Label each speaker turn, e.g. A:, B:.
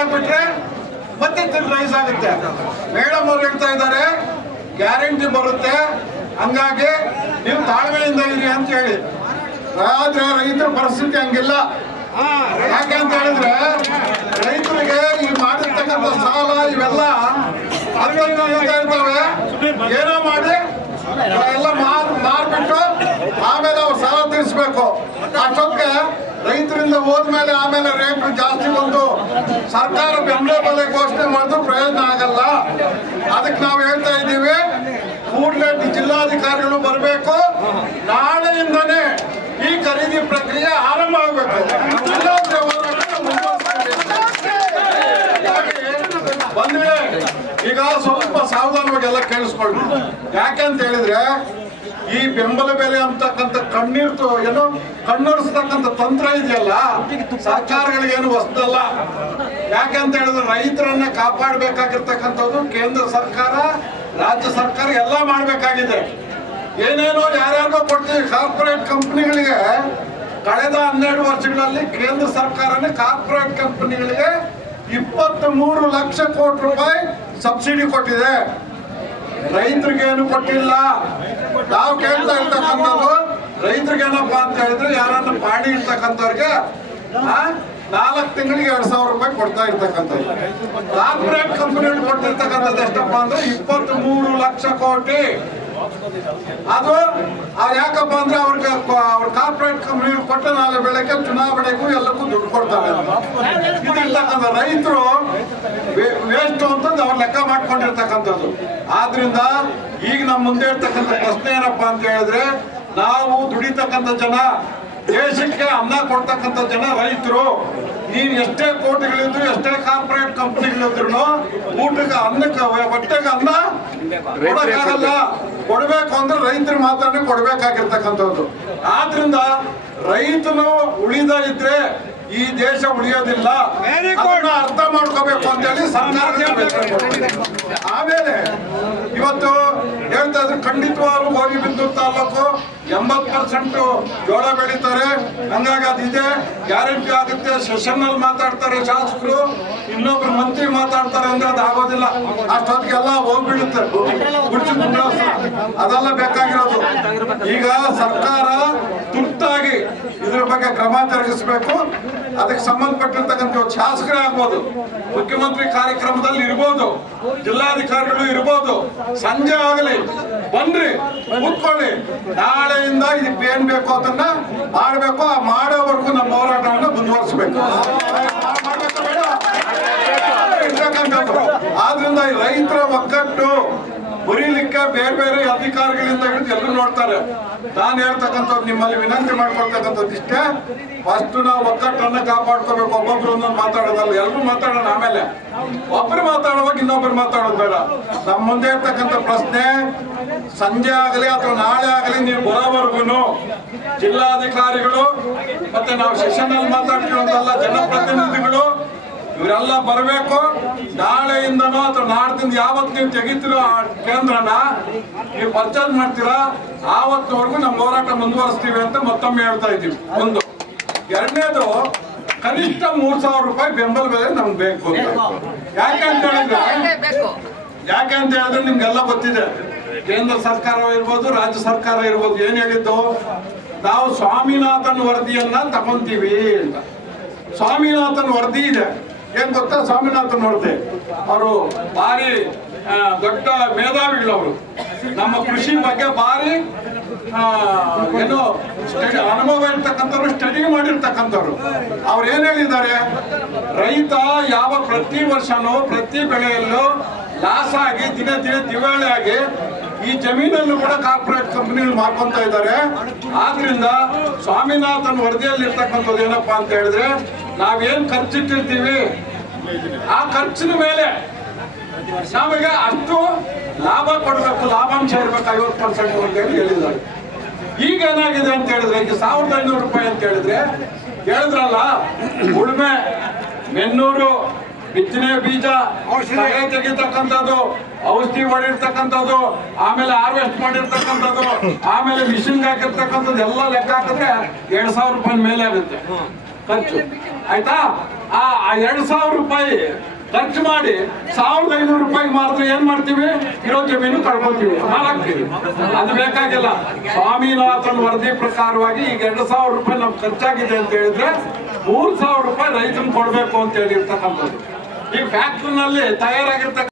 A: ರೈತರಿಗೆ ರೈಸ್ ಆಗುತ್ತೆ. ಮೇಡಮ್ ಅವ್ರು ಹೇಳ್ತಾ ಇದ್ದಾರೆ ಗ್ಯಾರಂಟಿ ಬರುತ್ತೆ. ಹಂಗಾಗಿ ನೀವು ತಾಳ್ಮೆಯಿಂದ ಇರಿ ಅಂತ ಹೇಳಿ. ಆದ್ರೆ ರೈತರ ಪರಿಸ್ಥಿತಿ ಹಂಗಿಲ್ಲ. ಯಾಕೆ ಅಂತ ಹೇಳಿದ್ರೆ ರೈತರಿಗೆ ಈ ಮಾಡಿರ್ತಕ್ಕಂಥ ಸಾಲ ಇವೆಲ್ಲ ಇರ್ತವೆ. ಏನೋ ಮಾಡಿ ಎಲ್ಲ ಮಾರ್ ಮಾರ್ಬಿಟ್ಟು ಆಮೇಲೆ ಅವ್ರು ಸಾಲ ತೀರಿಸ್ಬೇಕು ಅಷ್ಟೊತ್ತಿಗೆ ರೈತರಿಂದ ಹೋದ್ಮೇಲೆ ಆಮೇಲೆ ರೇಟ್ ಜಾಸ್ತಿ ಬಂದು ಸರ್ಕಾರ ಬೆಂಬಲ ಬೆಲೆ ಘೋಷಣೆ ಮಾಡಿದ್ರು ಪ್ರಯೋಜನ ಆಗಲ್ಲ. ಅದಕ್ಕೆ ನಾವು ಹೇಳ್ತಾ ಇದ್ದೀವಿ, ಕೂಡಲೇ ಜಿಲ್ಲಾಧಿಕಾರಿಗಳು ಬರಬೇಕು. ನಾಳೆಯಿಂದನೇ ಈ ಖರೀದಿ ಪ್ರಕ್ರಿಯೆ ಆರಂಭ ಆಗಬೇಕು. ಎಲ್ಲ ಬಂದಿದೆ ಈಗ ಸ್ವಲ್ಪ ಸಾವಧಾನವಾಗಿ ಎಲ್ಲ ಯಾಕೆ ಯಾಕಂತ ಹೇಳಿದ್ರೆ ಈ ಬೆಂಬಲ ಬೆಲೆ ಅಂತಕ್ಕಂಥ ಕಣ್ಣೀರ್ ಏನೋ ಕಣ್ಣೊರೆಸ್ತಕ್ಕಂಥ ತಂತ್ರ ಇದೆಯಲ್ಲ? ಸರ್ಕಾರಗಳಿಗೇನು ಹೊಸದಲ್ಲ? ಯಾಕಂತ ಹೇಳಿದ್ರೆ ರೈತರನ್ನ ಕಾಪಾಡಬೇಕಾಗಿರ್ತಕ್ಕಂಥದ್ದು ಕೇಂದ್ರ ಸರ್ಕಾರ, ರಾಜ್ಯ ಸರ್ಕಾರ ಎಲ್ಲ ಮಾಡಬೇಕಾಗಿದೆ. ಏನೇನೋ ಯಾರ್ಯಾರೋ ಕೊಡ್ತೀವಿ ಕಾರ್ಪೊರೇಟ್ ಕಂಪ್ನಿಗಳಿಗೆ ಕಳೆದ ಹನ್ನೆರಡು ವರ್ಷಗಳಲ್ಲಿ ಕೇಂದ್ರ ಸರ್ಕಾರನೇ ಕಾರ್ಪೊರೇಟ್ ಕಂಪನಿಗಳಿಗೆ ಇಪ್ಪತ್ತ್ ಮೂರು ಲಕ್ಷ ಕೋಟಿ ರೂಪಾಯಿ ಸಬ್ಸಿಡಿ ಕೊಟ್ಟಿದೆ. ರೈತರಿಗೇನು ಕೊಟ್ಟಿಲ್ಲ? ನಾವು ಕೇಳ್ತಾ ಇರ್ತಕ್ಕಂಥದ್ದು ರೈತರಿಗೇನಪ್ಪ ಅಂತ ಹೇಳಿದ್ರು ಯಾರನ್ನ ಪಾಣಿ ಇರ್ತಕ್ಕಂಥವ್ರಿಗೆ ನಾಲ್ಕು ತಿಂಗಳಿಗೆ ಎರಡ್ ಸಾವಿರ ರೂಪಾಯಿ ಕೊಡ್ತಾ ಇರ್ತಕ್ಕಂಥದ್ದು ಕಾರ್ಪೊರೇಟ್ ಕಂಪನಿ ಕೊಟ್ಟಿರ್ತಕ್ಕಂಥದ್ದು ಎಷ್ಟಪ್ಪ ಅಂದ್ರೆ ಇಪ್ಪತ್ತ್ ಮೂರು ಲಕ್ಷ ಕೋಟಿ. ಅದು ಅವ್ರು ಯಾಕಪ್ಪ ಅಂದ್ರೆ ಅವ್ರಿಗೆ ಅವ್ರ ಕಾರ್ಪೊರೇಟ್ ಕಂಪ್ನಿಗಳು ಕೊಟ್ಟ ನಾಳೆ ಬೆಳಗ್ಗೆ ಚುನಾವಣೆಗೂ ಎಲ್ಲಕ್ಕೂ ದುಡ್ಡು ಕೊಡ್ತಾರೆ. ಇದಿರ್ತಕ್ಕಂಥ ರೈತರು ವೇಸ್ಟ್ ಅಂತಂದು ಅವ್ರು ಲೆಕ್ಕ ಮಾಡ್ಕೊಂಡಿರ್ತಕ್ಕಂಥದ್ದು. ಆದ್ರಿಂದ ಈಗ ನಮ್ಮ ಮುಂದೆ ಇರ್ತಕ್ಕಂಥ ಪ್ರಶ್ನೆ ಏನಪ್ಪಾ ಅಂತ ಹೇಳಿದ್ರೆ ನಾವು ದುಡಿತಕ್ಕಂಥ ಜನ ದೇಶಕ್ಕೆ ಅನ್ನ ಕೊಡ್ತಕ್ಕಂಥ ಜನ ರೈತರು ನೀನ್ ಎಷ್ಟೇ ಕೋಟಿಗಳಿದ್ರು ಎಷ್ಟೇ ಕಾರ್ಪೊರೇಟ್ ಕಂಪ್ನಿಗಳಿದ್ರು ಊಟಕ್ಕೆ ಅನ್ನಕ್ಕೆ ಬಟ್ಟೆಗೆ ಅನ್ನ ಕೊಡಕ್ಕಾಗಲ್ಲ. ಕೊಡ್ಬೇಕು ಅಂದ್ರೆ ರೈತರು ಮಾತ್ರನೇ ಕೊಡಬೇಕಾಗಿರ್ತಕ್ಕಂಥದ್ದು. ಆದ್ರಿಂದ ರೈತನು ಉಳಿದ ಇದ್ರೆ ಈ ದೇಶ ಉಳಿಯೋದಿಲ್ಲ. ಅರ್ಥ ಮಾಡ್ಕೋಬೇಕು ಅಂತ ಹೇಳಿ ಸರ್ಕಾರ ಆಮೇಲೆ ಇವತ್ತು ಹೇಳ್ತಾ ಇದ್ರು ಖಂಡಿತವಾಗ್ಲೂ ಹೋಗಿ ಬಿದ್ದು ತಾಲೂಕು ಎಂಬತ್ ಪರ್ಸೆಂಟ್ ಜೋಳ ಬೆಳೀತಾರೆ. ಹಂಗಾಗಿ ಅದಿದೆ ಗ್ಯಾರಂಟಿ ಆಗುತ್ತೆ. ಸೆಷನ್ ಅಲ್ಲಿ ಮಾತಾಡ್ತಾರೆ ಶಾಸಕರು. ಇನ್ನೊಬ್ರು ಮಂತ್ರಿ ಮಾತಾಡ್ತಾರೆ ಅಂದ್ರೆ ಅದು ಆಗೋದಿಲ್ಲ. ಅಷ್ಟೊತ್ತಿಗೆಲ್ಲ ಹೋಗ್ಬಿಡುತ್ತೆ. ಅದೆಲ್ಲ ಬೇಕಾಗಿರೋದು. ಈಗ ಸರ್ಕಾರ ತುರ್ತಾಗಿ ಇದ್ರ ಬಗ್ಗೆ ಕ್ರಮ ಜರುಗಿಸಬೇಕು. ಅದಕ್ಕೆ ಸಂಬಂಧಪಟ್ಟಿರ್ತಕ್ಕಂಥ ಶಾಸಕರೇ ಆಗ್ಬೋದು. ಮುಖ್ಯಮಂತ್ರಿ ಕಾರ್ಯಕ್ರಮದಲ್ಲಿ ಇರ್ಬೋದು. ಜಿಲ್ಲಾಧಿಕಾರಿಗಳು ಇರ್ಬೋದು. ಸಂಜೆ ಆಗಲಿ, ಬನ್ರಿ, ಕೂತ್ಕೊಳ್ಳಿ. ನಾಳೆಯಿಂದ ಇದಕ್ಕೆ ಏನ್ ಬೇಕು ಅದನ್ನ ಮಾಡಬೇಕು. ಆ ಮಾಡೋವರೆಗೂ ನಮ್ಮ ಹೋರಾಟವನ್ನು ಮುಂದುವರಿಸಬೇಕು. ಆದ್ರಿಂದ ರೈತರ ಒಕ್ಕಟ್ಟು ಮುರಿಲಿಕ್ಕೆ ಬೇರೆ ಬೇರೆ ಅಧಿಕಾರಿಗಳಿಂದ ಹಿಡಿದು ಎಲ್ಲರೂ ನೋಡ್ತಾರೆ. ನಾನು ಹೇಳ್ತಕ್ಕಂಥದ್ದು ನಿಮ್ಮಲ್ಲಿ ವಿನಂತಿ ಮಾಡ್ಕೊಳ್ತಕ್ಕಂಥದ್ದು ಇಷ್ಟೇ. ಫಸ್ಟ್ ನಾವು ಒಕ್ಕಟ್ಟನ್ನ ಕಾಪಾಡ್ಕೋಬೇಕು, ಒಬ್ಬೊಬ್ರು ಒಂದೊಂದು ಮಾತಾಡೋದಲ್ಲ ಎಲ್ಲರೂ ಮಾತಾಡೋಣ ಆಮೇಲೆ. ಒಬ್ರು ಮಾತಾಡುವಾಗ ಇನ್ನೊಬ್ರು ಮಾತಾಡೋದು ಬೇಡ. ನಮ್ಮ ಮುಂದೆ ಇರ್ತಕ್ಕಂಥ ಪ್ರಶ್ನೆ ಸಂಜೆ ಆಗಲಿ ಅಥವಾ ನಾಳೆ ಆಗಲಿ ನೀವು ಬರೋವರೆಗೂ ಜಿಲ್ಲಾಧಿಕಾರಿಗಳು ಮತ್ತೆ ನಾವು ಸೆಷನ್ ಅಲ್ಲಿ ಮಾತಾಡ್ತಿರೋದಲ್ಲ ಜನಪ್ರತಿನಿಧಿಗಳು ಇವರೆಲ್ಲ ಬರಬೇಕು? ನಾಳೆಯಿಂದನೋ ಅಥವಾ ನಾಡ್ದಿಂದ ಯಾವತ್ತು ನೀವು ತೆಗಿತೀರೋ ಆ ಕೇಂದ್ರನ ನೀವು ಪರ್ಚೇಸ್ ಮಾಡ್ತೀರಾ? ಆವತ್ತವರೆಗೂ ನಮ್ಮ ಹೋರಾಟ ಮುಂದುವರಿಸ್ತೀವಿ ಅಂತ ಮತ್ತೊಮ್ಮೆ ಹೇಳ್ತಾ ಇದ್ದೀವಿ. ಒಂದು. ಎರಡನೇದು, ಕನಿಷ್ಠ ಮೂರ್ ಸಾವಿರ ರೂಪಾಯಿ ಬೆಂಬಲ ಬೆಲೆ ನಮ್ಗೆ ಬೇಕು ಯಾಕೆ ಅಂತ ಹೇಳಿದ್ರೆ, ಯಾಕೆ ಅಂತ ಹೇಳಿದ್ರೆ ನಿಮ್ಗೆಲ್ಲ ಗೊತ್ತಿದೆ. ಕೇಂದ್ರ ಸರ್ಕಾರ ಇರ್ಬೋದು, ರಾಜ್ಯ ಸರ್ಕಾರ ಇರ್ಬೋದು, ಏನ್ ಹೇಳಿದ್ದು? ನಾವು ಸ್ವಾಮಿನಾಥನ್ ವರದಿಯನ್ನ ತಗೊಂತೀವಿ ಅಂತ. ಸ್ವಾಮಿನಾಥನ್ ವರದಿ ಇದೆ. ಏನ್ ಗೊತ್ತಾ? ಸ್ವಾಮಿನಾಥನ್ ನೋಡಿದೆ ಅವರು ಭಾರಿ ದೊಡ್ಡ ಮೇಧಾವಿಗಳು ಅವರು. ನಮ್ಮ ಕೃಷಿ ಬಗ್ಗೆ ಭಾರಿ ಏನು ಸ್ಟಡಿ, ಅನುಭವ ಇರ್ತಕ್ಕಂಥವ್ರು ಸ್ಟಡಿ ಮಾಡಿರ್ತಕ್ಕಂಥವ್ರು. ಅವ್ರು ಏನ್ ಹೇಳಿದ್ದಾರೆ? ರೈತ ಯಾವ ಪ್ರತಿ ವರ್ಷನೂ, ಪ್ರತಿ ಬೆಳೆಯಲ್ಲೂ ಲಾಸ್ ಆಗಿ, ದಿನ ದಿನ ದಿವಾಳಿ ಆಗಿ ಈ ಜಮೀನನ್ನು ಕೂಡ ಕಾರ್ಪೊರೇಟ್ ಕಂಪನಿಗಳು ಮಾಡ್ಕೊಂತ ಇದ್ದಾರೆ. ಆದ್ರಿಂದ ಸ್ವಾಮಿನಾಥನ್ ವರದಿಯಲ್ಲಿ ಇರ್ತಕ್ಕಂಥದ್ದು ಏನಪ್ಪಾ ಅಂತ ಹೇಳಿದ್ರೆ ನಾವೇನ್ ಖರ್ಚಿಟ್ಟಿರ್ತೀವಿ? ಆ ಖರ್ಚಿನ ಮೇಲೆ ನಮಗೆ ಅಷ್ಟು ಲಾಭ ಕೊಡಬೇಕು ಲಾಭಾಂಶ ಇರಬೇಕು ಐವತ್ತು ಪರ್ಸೆಂಟ್ ಅಂತ ಹೇಳಿ ಹೇಳಿದ್ದಾರೆ. ಈಗ ಏನಾಗಿದೆ ಅಂತ ಹೇಳಿದ್ರೆ ಈಗ ಸಾವಿರದ ಐನೂರು ರೂಪಾಯಿ ಅಂತ ಹೇಳಿದ್ರೆ ಹೇಳಿದ್ರಲ್ಲ ಉಳುಮೆ ಮೆನ್ನೂರು ಬಿತ್ತನೆ ಬೀಜ ಕಳೆ ತೆಗಿತಕ್ಕಂಥದ್ದು ಔಷಧಿ ಹೊಡಿರ್ತಕ್ಕಂಥದ್ದು ಆಮೇಲೆ ಹಾರ್ವೆಸ್ಟ್ ಮಾಡಿರ್ತಕ್ಕಂಥದ್ದು ಆಮೇಲೆ ಮಿಷಿನ್ಗೆ ಹಾಕಿರ್ತಕ್ಕಂಥದ್ದು ಎಲ್ಲ ಲೆಕ್ಕ ಹಾಕಿದ್ರೆ ಎರಡ್ ಸಾವಿರ ರೂಪಾಯಿ ಮೇಲೆ ಆಗುತ್ತೆ. ಖರ್ಚು. ಆಯ್ತಾ? ಆ ಎರಡ್ ಸಾವಿರ ರೂಪಾಯಿ ಖರ್ಚು ಮಾಡಿ ಸಾವಿರದ ಐನೂರು ರೂಪಾಯಿ ಮಾತ್ರ ಏನ್ ಮಾಡ್ತೀವಿ? ಇರೋ ಜಮೀನು ಕಳ್ಕೊತೀವಿ. ಮಾರಾಕ್ತೀವಿ ಅದು ಬೇಕಾಗಿಲ್ಲ. ಸ್ವಾಮಿನಾಥನ್ ವರದಿ ಪ್ರಕಾರವಾಗಿ ಈಗ ಎರಡು ಸಾವಿರ ರೂಪಾಯಿ ನಮ್ಗೆ ಖರ್ಚಾಗಿದೆ ಅಂತ ಹೇಳಿದ್ರೆ ಮೂರ್ ಸಾವಿರ ರೂಪಾಯಿ ರೈತನ್ ಕೊಡಬೇಕು ಅಂತ ಹೇಳಿರ್ತಕ್ಕಂಥದ್ದು. ಈ ಫ್ಯಾಕ್ಟ್ರಿನಲ್ಲಿ ತಯಾರಾಗಿರ್ತಕ್ಕಂಥ